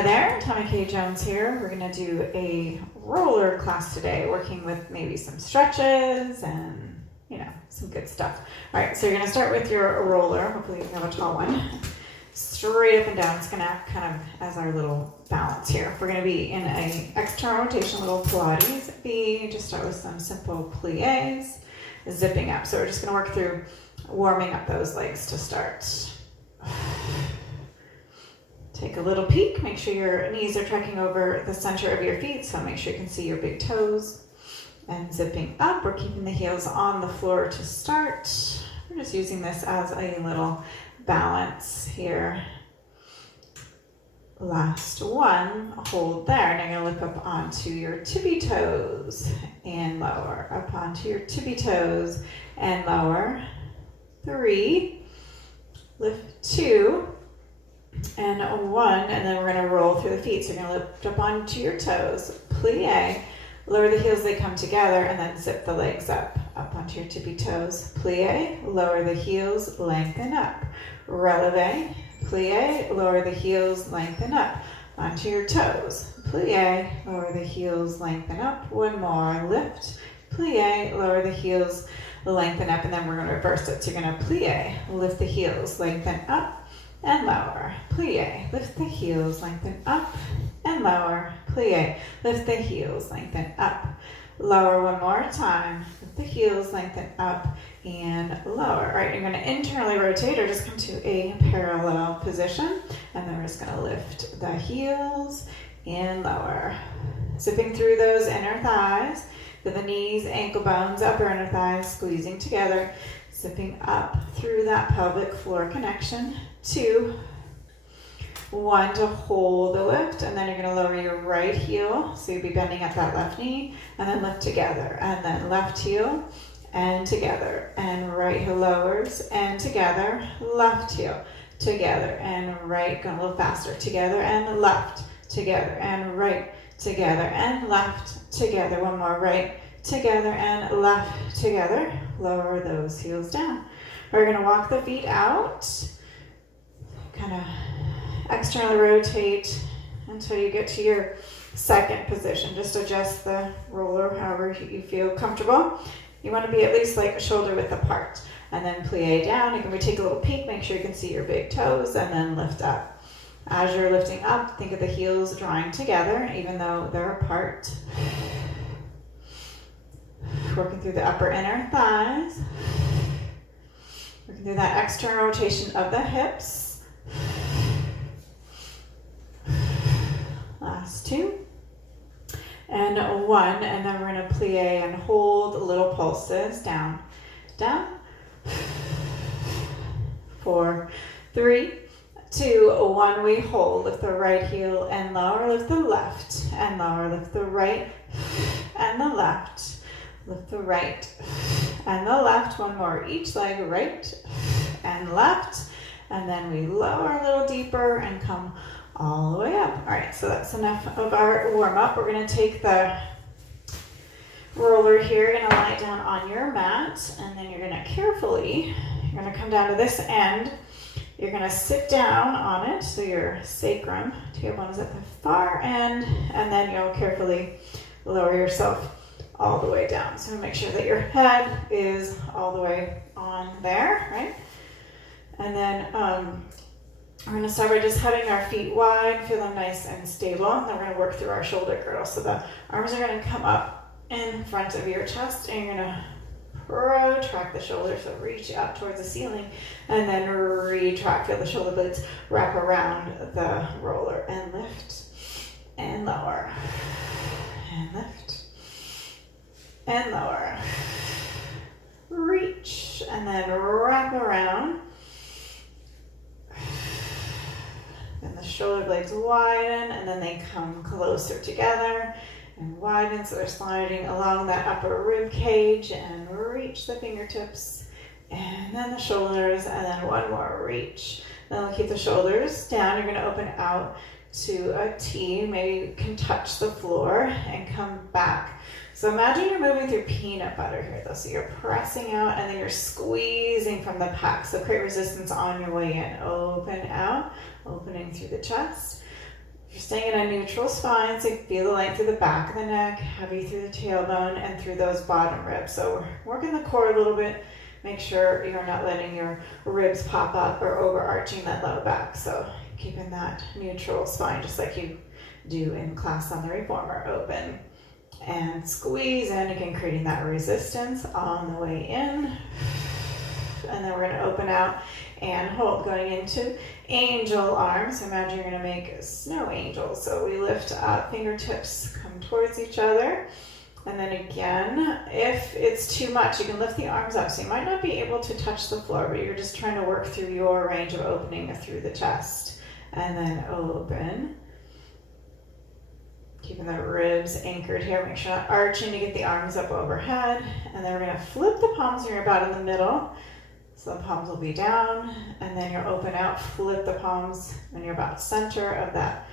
Hi there, Tommy K. Jones here. We're going to do a roller class today, working with maybe some stretches and, some good stuff. All right, so you're going to start with your roller. Hopefully you have a tall one. Straight up and down. It's going to act kind of as our little balance here. We're going to be in a external rotation, little Pilates B. Just start with some simple plies, zipping up. So we're just going to work through warming up those legs to start. Take a little peek, make sure your knees are tracking over the center of your feet, so make sure you can see your big toes. And zipping up, we're keeping the heels on the floor to start. We're just using this as a little balance here. Last one, hold there. Now you're gonna lift up onto your tippy toes and lower. Up onto your tippy toes and lower. 3, lift 2, and 1, and then we're going to roll through the feet. So you're going to lift up onto your toes, plie, lower the heels, they come together, and then zip the legs up onto your tippy toes, plie, lower the heels, lengthen up, releve, plie, lower the heels, lengthen up, onto your toes, plie, lower the heels, lengthen up, one more, lift, plie, lower the heels, lengthen up, and then we're going to reverse it. So you're going to plie, lift the heels, lengthen up, and lower, plie, lift the heels, lengthen up, and lower, plie, lift the heels, lengthen up, lower one more time, lift the heels, lengthen up, and lower. All right, you're going to internally rotate or just come to a parallel position, and then we're just going to lift the heels and lower. Zipping through those inner thighs, with the knees, ankle bones, upper inner thighs squeezing together, zipping up through that pelvic floor connection. 2, 1 to hold the lift, and then you're going to lower your right heel, so you'll be bending at that left knee, and then lift together, and then left heel, and together, and right heel lowers, and together, left heel, together, and right, going a little faster, together, and left, together, and right, together, and left, together, one more, right, together, and left, together, lower those heels down. We're going to walk the feet out, kind of externally rotate until you get to your second position. Just adjust the roller however you feel comfortable. You want to be at least like shoulder width apart. And then plie down. You can take a little peek, make sure you can see your big toes, and then lift up. As you're lifting up, think of the heels drawing together, even though they're apart. Working through the upper inner thighs. Working through that external rotation of the hips. Last 2, and 1, and then we're going to plie and hold little pulses, down, down, 4, 3, 2, 1, we hold, lift the right heel and lower, lift the left and lower, lift the right and the left, lift the right and the left, one more, each leg, right and left, and then we lower a little deeper and come all the way up. All right, so that's enough of our warm up. We're going to take the roller here, you're going to lie down on your mat, and then you're going to carefully, you're going to come down to this end. You're going to sit down on it, so your sacrum, tailbone is at the far end, and then you'll carefully lower yourself all the way down. So make sure that your head is all the way on there, right? And then we're going to start by just having our feet wide, feeling nice and stable. And then we're going to work through our shoulder girdle. So the arms are going to come up in front of your chest, and you're going to protract the shoulders, so reach up towards the ceiling, and then retract, feel the shoulder blades wrap around the roller, and lift, and lower, and lift, and lower, reach, and then wrap around. Then the shoulder blades widen, and then they come closer together and widen, so they're sliding along that upper rib cage, and reach the fingertips, and then the shoulders, and then one more reach. Then we'll keep the shoulders down. You're going to open out to a T. Maybe you can touch the floor and come back. So imagine you're moving through peanut butter here though. So you're pressing out and then you're squeezing from the pack. So create resistance on your way in. Open out, opening through the chest. You're staying in a neutral spine, so you feel the length through the back of the neck, heavy through the tailbone, and through those bottom ribs. So we're working the core a little bit. Make sure you're not letting your ribs pop up or overarching that low back. So keeping that neutral spine, just like you do in class on the reformer. Open and squeeze in, again creating that resistance on the way in. And then we're going to open out and hold, going into angel arms. Imagine you're going to make snow angels. So we lift up, fingertips come towards each other. And then again, if it's too much, you can lift the arms up. So you might not be able to touch the floor, but you're just trying to work through your range of opening through the chest. And then open. Keeping the ribs anchored here. Make sure not arching to get the arms up overhead. And then we're going to flip the palms when you're about in the middle. So the palms will be down, and then you'll open out, flip the palms when you're about center of that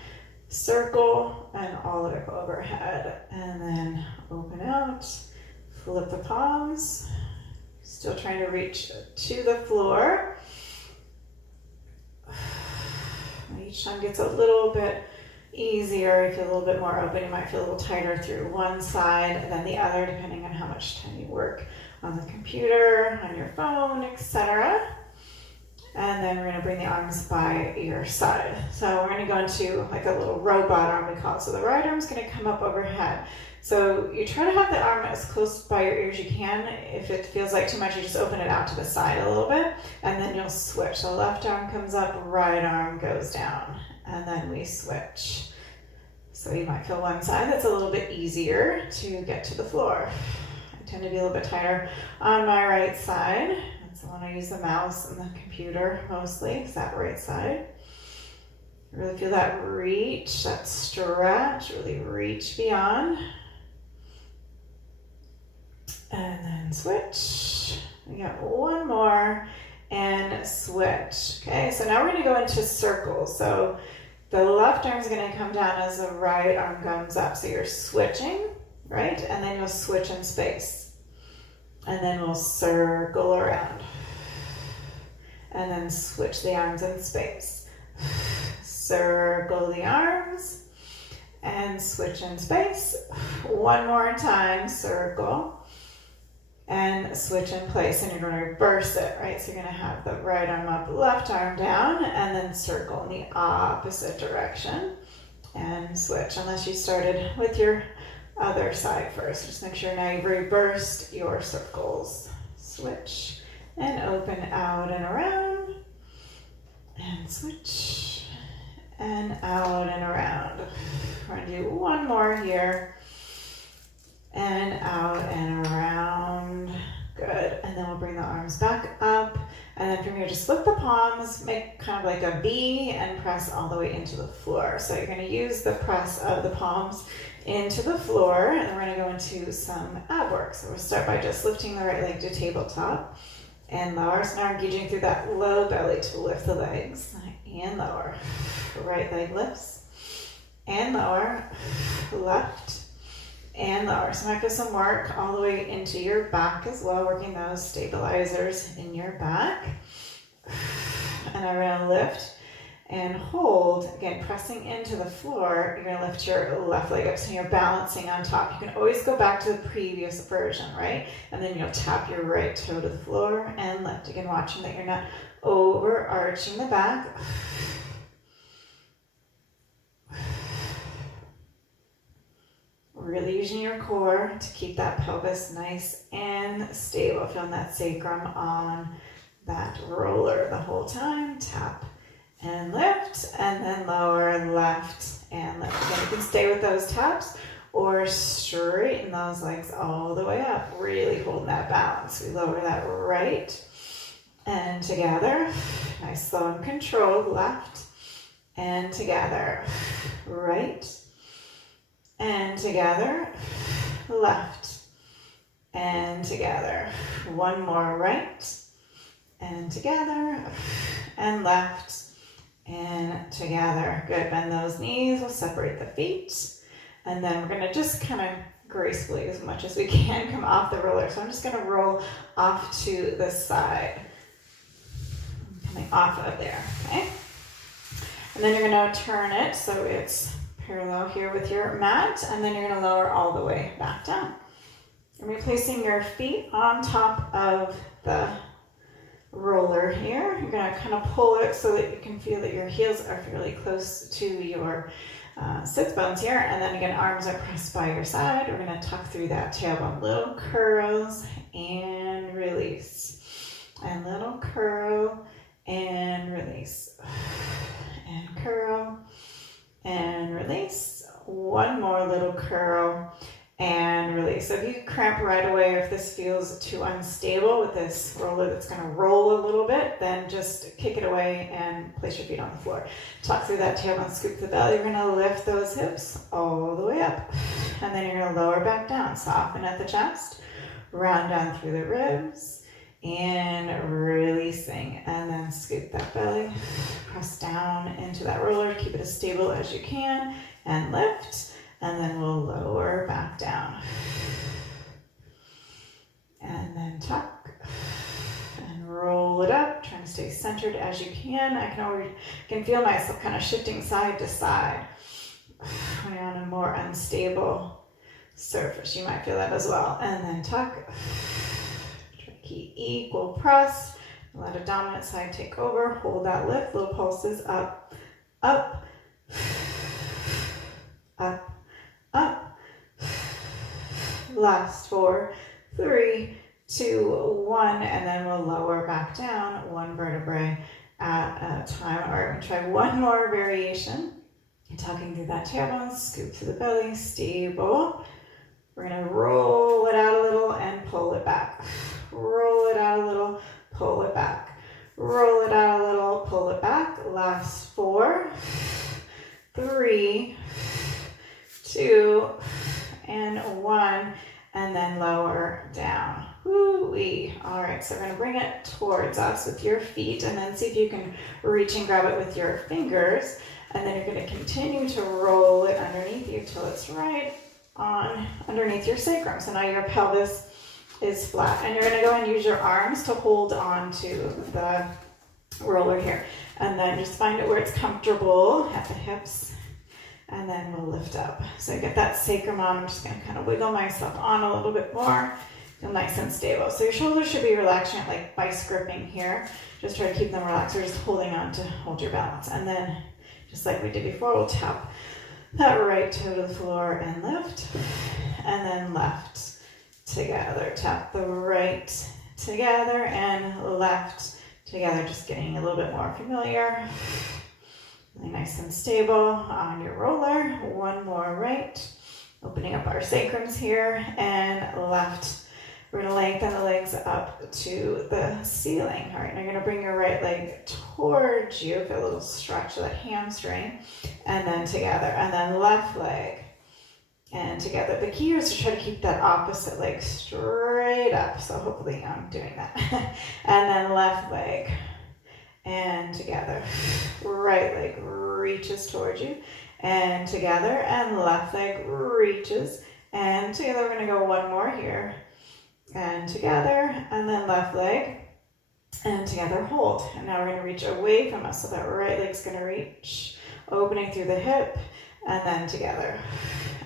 circle and all the way up overhead. And then open out, flip the palms, still trying to reach to the floor. Each time gets a little bit easier. You feel a little bit more open. You might feel a little tighter through one side than the other, depending on how much time you work on the computer, on your phone, etc. And then we're going to bring the arms by your side. So we're going to go into like a little robot arm, we call it. So the right arm is going to come up overhead. So you try to have the arm as close by your ear as you can. If it feels like too much, you just open it out to the side a little bit, and then you'll switch. So left arm comes up, right arm goes down, and then we switch. So you might feel one side that's a little bit easier to get to the floor. I tend to be a little bit tighter on my right side. That's the one I use the mouse and the computer mostly, is that right side. Really feel that reach, that stretch, really reach beyond. And then switch. We got one more and switch. Okay, so now we're going to go into circles. So the left arm is going to come down as the right arm comes up. So you're switching, right? And then you'll switch in space. And then we'll circle around. And then switch the arms in space. Circle the arms and switch in space. One more time, circle and switch in place, and you're going to reverse it, right? So you're going to have the right arm up, left arm down, and then circle in the opposite direction and switch, unless you started with your other side first. Just make sure now you've reversed your circles. Switch and open out and around and switch and out and around. We're going to do one more here. And out and around. Good. And then we'll bring the arms back up. And then from here, just flip the palms, make kind of like a V, and press all the way into the floor. So you're going to use the press of the palms into the floor. And we're going to go into some ab work. So we'll start by just lifting the right leg to tabletop and lower. So now we're engaging through that low belly to lift the legs and lower. Right leg lifts and lower. Left and lower. So I might feel some work all the way into your back as well, working those stabilizers in your back. And I'm going to lift and hold, again, pressing into the floor. You're going to lift your left leg up so you're balancing on top. You can always go back to the previous version, right? And then you'll tap your right toe to the floor and lift. Again, watching that you're not overarching the back. Really using your core to keep that pelvis nice and stable. Feeling that sacrum on that roller the whole time. Tap and lift, and then lower and left and lift. Again, you can stay with those taps or straighten those legs all the way up. Really holding that balance. We lower that right and together. Nice, slow and controlled. Left and together. Right and together, left and together. One more, right and together, and left and together. Good, bend those knees, we'll separate the feet, and then we're gonna just kind of gracefully, as much as we can, come off the roller. So I'm just gonna roll off to the side, coming off of there, okay? And then you're going to turn it so it's parallel here with your mat, and then you're going to lower all the way back down. And you're placing your feet on top of the roller here. You're going to kind of pull it so that you can feel that your heels are fairly close to your sits bones here. And then again, arms are pressed by your side. We're going to tuck through that tailbone. Little curls and release. And little curl and release. And curl and release. One more little curl and release. So if you cramp right away, if this feels too unstable with this roller that's going to roll a little bit, then just kick it away and place your feet on the floor. Tuck through that tailbone, scoop the belly. You're going to lift those hips all the way up. And then you're going to lower back down. Soften at the chest. Round down through the ribs. And releasing. And then scoop that belly. Press down into that roller. Keep it as stable as you can. And lift. And then we'll lower back down. And then tuck. And roll it up. Trying to stay centered as you can. I can feel myself kind of shifting side to side. When you're on a more unstable surface, you might feel that as well. And then tuck. Try to keep equal press. Let a dominant side take over. Hold that lift. Little pulses up, up, up. Up. Last 4, 3, 2, 1, and then we'll lower back down one vertebrae at a time. All right, we're going to try one more variation. Tucking through that tailbone, scoop through the belly, stable. We're going to roll it out a little and pull it back. Roll it out a little, pull it back. Roll it out a little, pull it back. Last 4, 3, 2, and 1, and then lower down. Woo-wee. All right, so we're going to bring it towards us with your feet, and then see if you can reach and grab it with your fingers, and then you're going to continue to roll it underneath you till it's right on underneath your sacrum. So now your pelvis is flat, and you're going to go and use your arms to hold on to the roller here, and then just find it where it's comfortable at the hips. And then we'll lift up. So get that sacrum on. I'm just going to kind of wiggle myself on a little bit more. Feel nice and stable. So your shoulders should be relaxed, like vice gripping here. Just try to keep them relaxed. Or just holding on to hold your balance. And then, just like we did before, we'll tap that right toe to the floor and lift. And then left together. Tap the right together and left together. Just getting a little bit more familiar. Really nice and stable on your roller. One more right. Opening up our sacrums here and left. We're going to lengthen the legs up to the ceiling. All right, now you're going to bring your right leg towards you. Feel a little stretch of that hamstring. And then together. And then left leg. And together. The key is to try to keep that opposite leg straight up. So hopefully I'm doing that. And then left leg. And together. Right leg reaches towards you. And together. And left leg reaches. And together. We're going to go one more here. And together. And then left leg. And together. Hold. And now we're going to reach away from us. So that right leg's going to reach. Opening through the hip. And then together.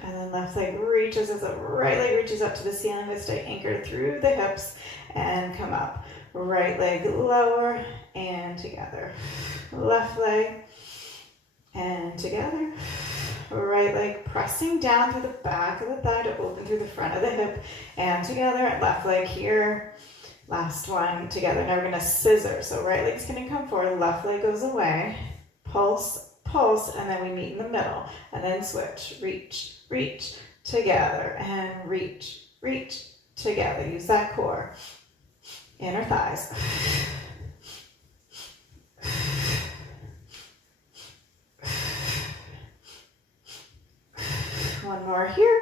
And then left leg reaches as the right leg reaches up to the ceiling. But stay anchored through the hips. And come up. Right leg lower and together. Left leg and together. Right leg pressing down through the back of the thigh to open through the front of the hip and together. Left leg here. Last one together. Now we're going to scissor. So right leg's going to come forward. Left leg goes away. Pulse, pulse, and then we meet in the middle. And then switch. Reach, reach, together. And reach, reach, together. Use that core. Inner thighs. One more here.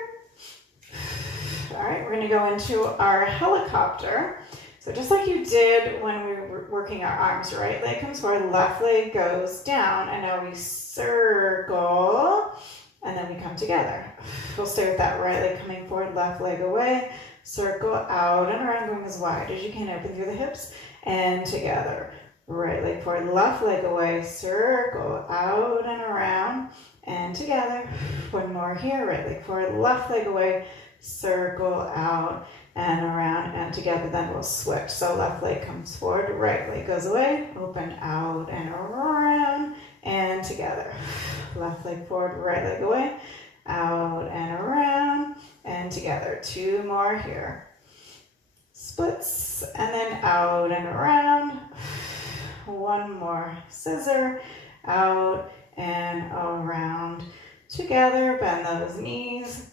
All right, we're going to go into our helicopter. So just like you did when we were working our arms, right leg comes forward, left leg goes down, and now we circle, and then we come together. We'll stay with that right leg coming forward, left leg away. Circle out and around, going as wide as you can, open through the hips, and together. right leg forward, left leg away, circle out and around and together. One more here, right leg forward, left leg away, circle out and around and together. Then we'll switch. So left leg comes forward, right leg goes away, open out and around and together. Left leg forward, right leg away, out and around and together. Two more here. Splits and then out and around. One more scissor, out and around together. Bend those knees.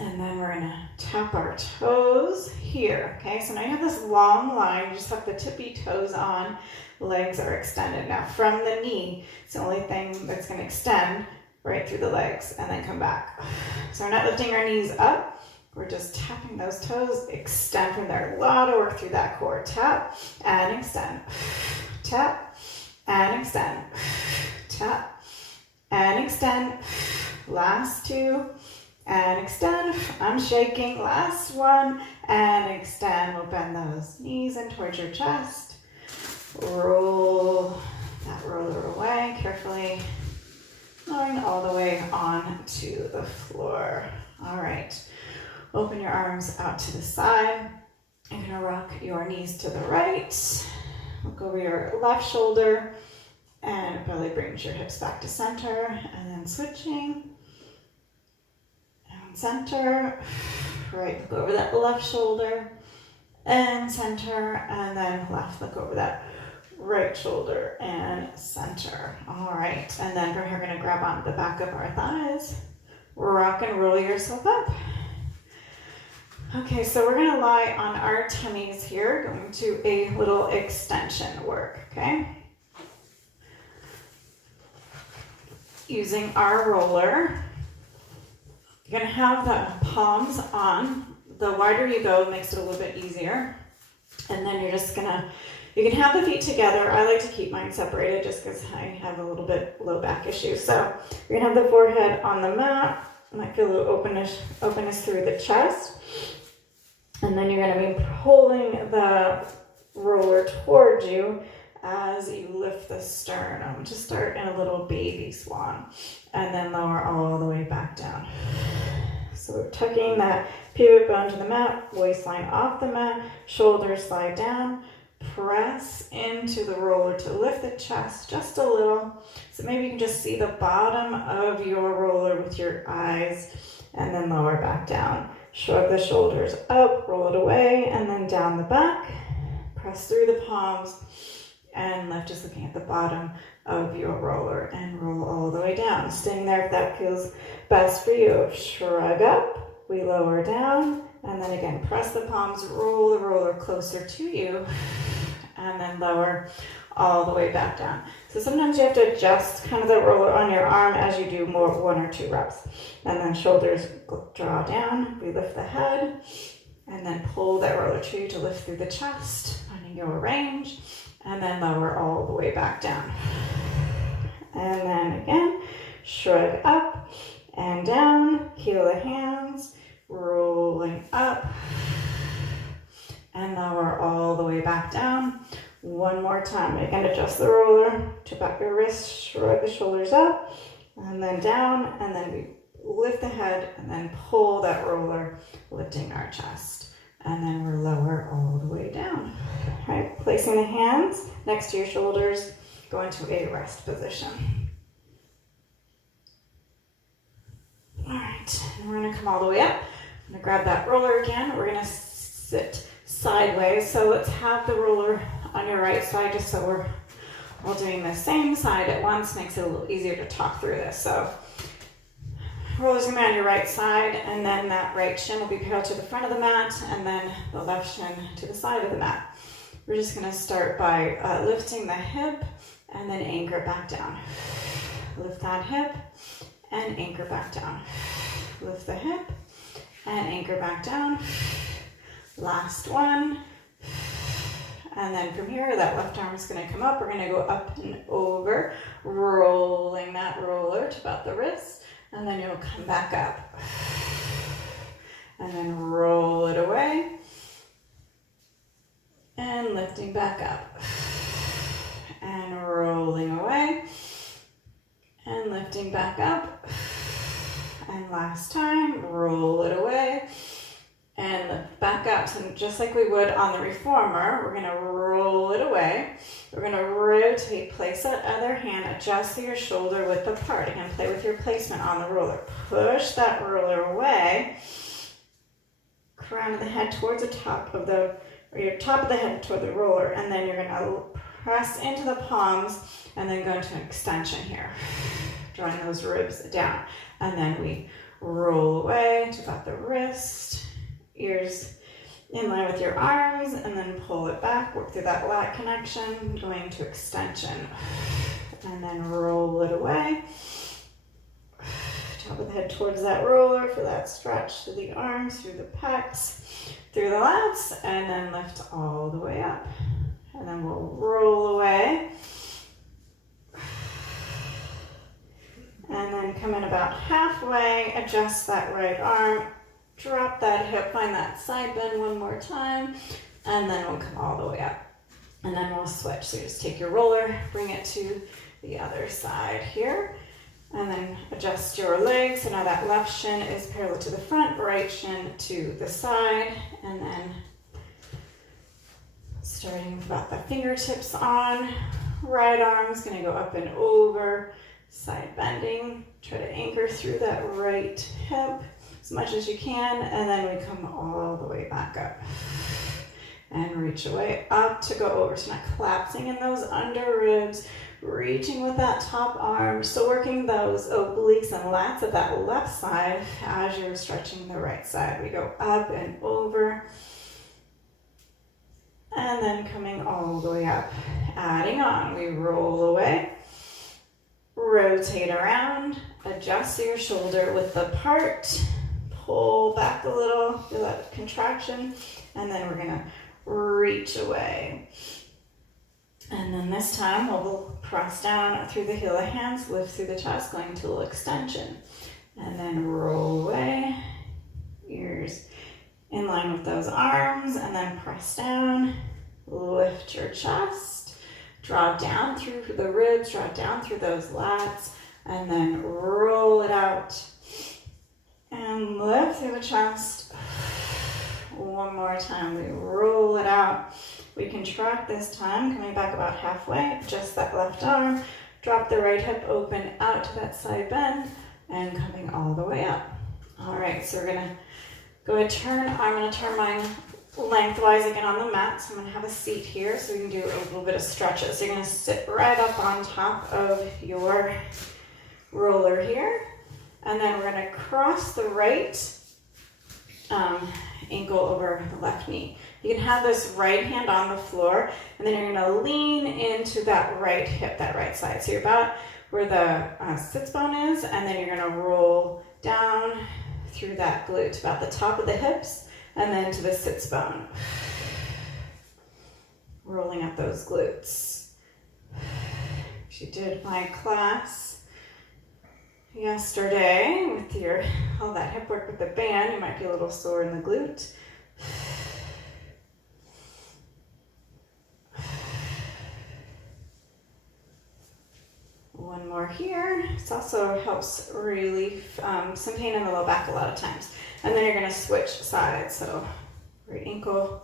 And then we're gonna tap our toes here, okay? So now you have this long line, you just have the tippy toes on, legs are extended. Now from the knee, it's the only thing that's gonna extend right through the legs and then come back. So we're not lifting our knees up, we're just tapping those toes, extend from there. A lot of work through that core. Tap and extend, tap and extend, tap and extend. Last two. And extend, I'm shaking, last one, and extend. We'll bend those knees in towards your chest. Roll that roller away carefully, going all the way onto the floor. All right, open your arms out to the side. You're gonna rock your knees to the right. Look over your left shoulder, and it probably brings your hips back to center, and then switching. Center, right, look over that left shoulder, and center, and then left, look over that right shoulder, and center. All right, and then from here, we're gonna grab onto the back of our thighs, rock and roll yourself up. Okay, so we're gonna lie on our tummies here, going to a little extension work, okay? Using our roller. You're gonna have the palms on. The wider you go, it makes it a little bit easier. And then you're just gonna, you can have the feet together. I like to keep mine separated just because I have a little bit low back issue. So you're gonna have the forehead on the mat. You might feel a little openness through the chest. And then you're gonna be pulling the roller towards you as you lift the sternum. Just start in a little baby swan and then lower all the way back down. So we're tucking that pivot bone to the mat, waistline off the mat, shoulders slide down, press into the roller to lift the chest just a little. So maybe you can just see the bottom of your roller with your eyes and then lower back down. Shrug the shoulders up, roll it away, and then down the back. Press through the palms and lift, just looking at the bottom of your roller, and roll all the way down. Staying there if that feels best for you. Shrug up, we lower down, and then again, press the palms, roll the roller closer to you, and then lower all the way back down. So sometimes you have to adjust kind of the roller on your arm as you do more 1 or 2 reps. And then shoulders draw down, we lift the head, and then pull that roller to you to lift through the chest, finding your range. And then lower all the way back down. And then again, shrug up and down, heel the hands, rolling up, and lower all the way back down. One more time. Again, adjust the roller, tip back your wrist, shrug the shoulders up, and then down, and then we lift the head, and then pull that roller, lifting our chest. And then we're lower all the way down. All right, placing the hands next to your shoulders, go into a rest position. All right, and we're gonna come all the way up. I'm gonna grab that roller again. We're gonna sit sideways. So let's have the roller on your right side, just so we're all doing the same side at once. Makes it a little easier to talk through this. So roller's gonna be on your right side, and then that right shin will be parallel to the front of the mat, and then the left shin to the side of the mat. We're just gonna start by lifting the hip, and then anchor back down. Lift that hip, and anchor back down. Lift the hip, and anchor back down. Last one. And then from here, that left arm is gonna come up. We're gonna go up and over, rolling that roller to about the wrist. And then you'll come back up. And then roll it away. And lifting back up. rolling away and lifting back up. And last time, roll it away and lift back up. So just like we would on the reformer, we're gonna roll it away. We're gonna rotate, place that other hand, adjust your shoulder width apart. Again, play with your placement on the roller. Push that roller away. Crown of the head towards the top of the, or your top of the head toward the roller, and then you're gonna press into the palms and then go into an extension here, drawing those ribs down. And then we roll away to about the wrist, ears in line with your arms, and then pull it back, work through that lat connection, going to extension, and then roll it away. Top of the head towards that roller for that stretch through the arms, through the pecs, through the lats, and then lift all the way up. And then we'll roll away. And then come in about halfway, adjust that right arm, drop that hip, find that side bend one more time, and then we'll come all the way up. And then we'll switch. So you just take your roller, bring it to the other side here, and then adjust your legs. So now that left shin is parallel to the front, right shin to the side, and then starting with about the fingertips on, right arm's gonna go up and over, side bending, try to anchor through that right hip as much as you can, and then we come all the way back up and reach away up to go over. So not collapsing in those under ribs, reaching with that top arm, still working those obliques and lats of that left side as you're stretching the right side. We go up and over, and then coming all the way up, adding on. We roll away, rotate around, adjust your shoulder width apart, pull back a little, feel that contraction, and then we're gonna reach away. And then this time we'll press down through the heel of hands, lift through the chest, going to a little extension. And then roll away, ears in line with those arms, and then press down, lift your chest, draw down through the ribs, draw down through those lats, and then roll it out. And lift through the chest. One more time, we roll it out. We contract this time, coming back about halfway, adjust that left arm, drop the right hip open out to that side bend, and coming all the way up. All right, so we're gonna go ahead and turn. I'm gonna turn mine lengthwise again on the mat, so I'm gonna have a seat here so we can do a little bit of stretches. So you're gonna sit right up on top of your roller here, and then we're gonna cross the right ankle over the left knee. You can have this right hand on the floor, and then you're gonna lean into that right hip, that right side. So you're about where the sits bone is, and then you're gonna roll down through that glute, about the top of the hips, and then to the sits bone. Rolling up those glutes. If you did my class yesterday with your all that hip work with the band, you might be a little sore in the glute. One more here. This also helps relieve some pain in the low back a lot of times. And then you're gonna switch sides. So right ankle,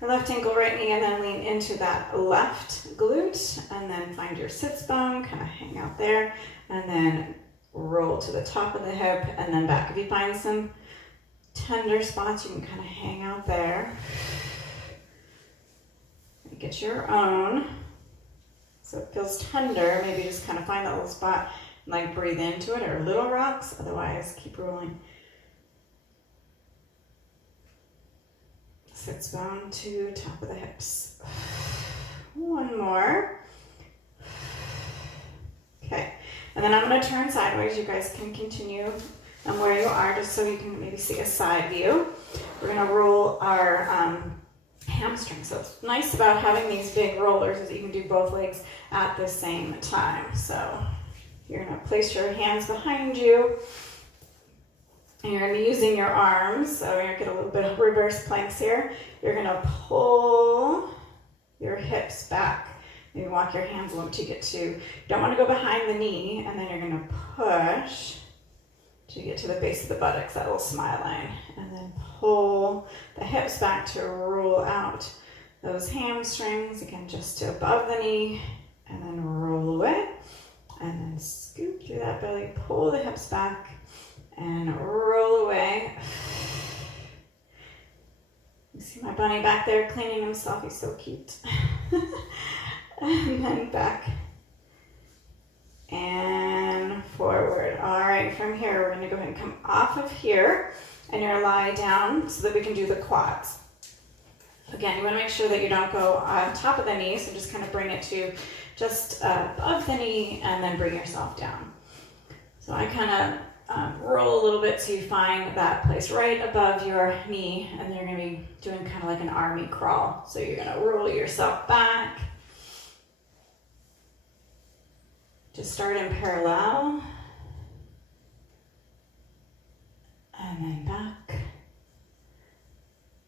or left ankle, right knee, and then lean into that left glute, and then find your sits bone, kind of hang out there, and then roll to the top of the hip and then back. If you find some tender spots, you can kind of hang out there. Get your own. So it feels tender, maybe just kind of find that little spot and like breathe into it, or little rocks, otherwise keep rolling. Sits bone to top of the hips. One more. Okay, and then I'm going to turn sideways. You guys can continue where you are, just so you can maybe see a side view. We're going to roll our hamstrings. So what's nice about having these big rollers is that you can do both legs at the same time. So you're going to place your hands behind you, and you're going to be using your arms. So you're going to get a little bit of reverse planks here. You're going to pull your hips back You can walk your hands along to get to, you don't want to go behind the knee, and then you're going to push to get to the base of the buttocks, that little smile line. And then pull the hips back to roll out those hamstrings, again, just to above the knee, and then roll away. And then scoop through that belly, pull the hips back, and roll away. You see my bunny back there cleaning himself, he's so cute. And then back and forward. All right, from here, we're gonna go ahead and come off of here, and you're gonna lie down so that we can do the quads. Again, you wanna make sure that you don't go on top of the knee, so just kind of bring it to just above the knee, and then bring yourself down. So I kind of roll a little bit so you find that place right above your knee, and then you're gonna be doing kind of like an army crawl. So you're gonna roll yourself back. Just start in parallel, and then back,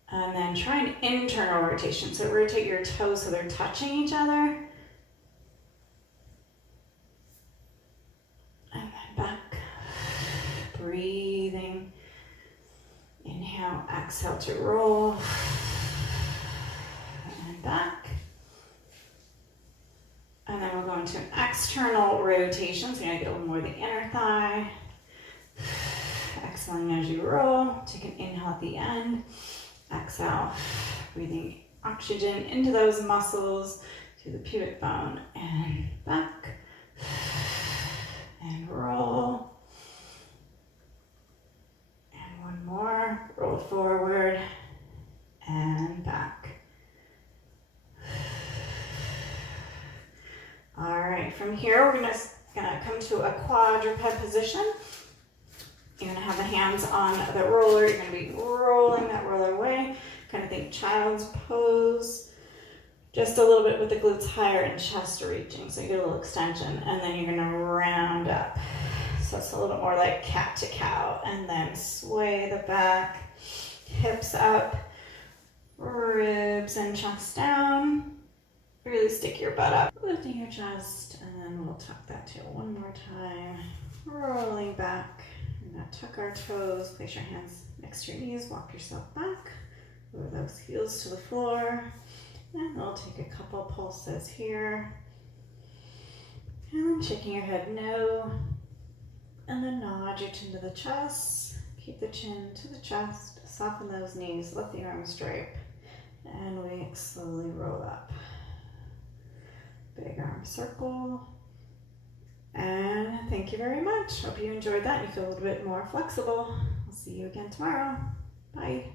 and then try an internal rotation. So rotate your toes so they're touching each other, and then back, breathing, inhale, exhale to roll, and back. And then we'll go into an external rotation, so you're gonna get a little more of the inner thigh. Exhaling as you roll, take an inhale at the end. Exhale, breathing oxygen into those muscles, to the pubic bone, and back, and roll. And one more, roll forward, and back. All right, from here, we're gonna come to a quadruped position. You're gonna have the hands on the roller. You're gonna be rolling that roller away. Kind of think child's pose. Just a little bit with the glutes higher and chest reaching, so you get a little extension. And then you're gonna round up. So it's a little more like cat to cow. And then sway the back, hips up, ribs and chest down. Really stick your butt up, lifting your chest, and then we'll tuck that tail one more time. Rolling back, and now tuck our toes, place your hands next to your knees, walk yourself back, lower those heels to the floor, and we'll take a couple pulses here. And then shaking your head no, and then nod your chin to the chest, keep the chin to the chest, soften those knees, let the arms drape, and we slowly roll up. Big arm circle. And thank you very much. Hope you enjoyed that and you feel a little bit more flexible. I'll see you again tomorrow. Bye.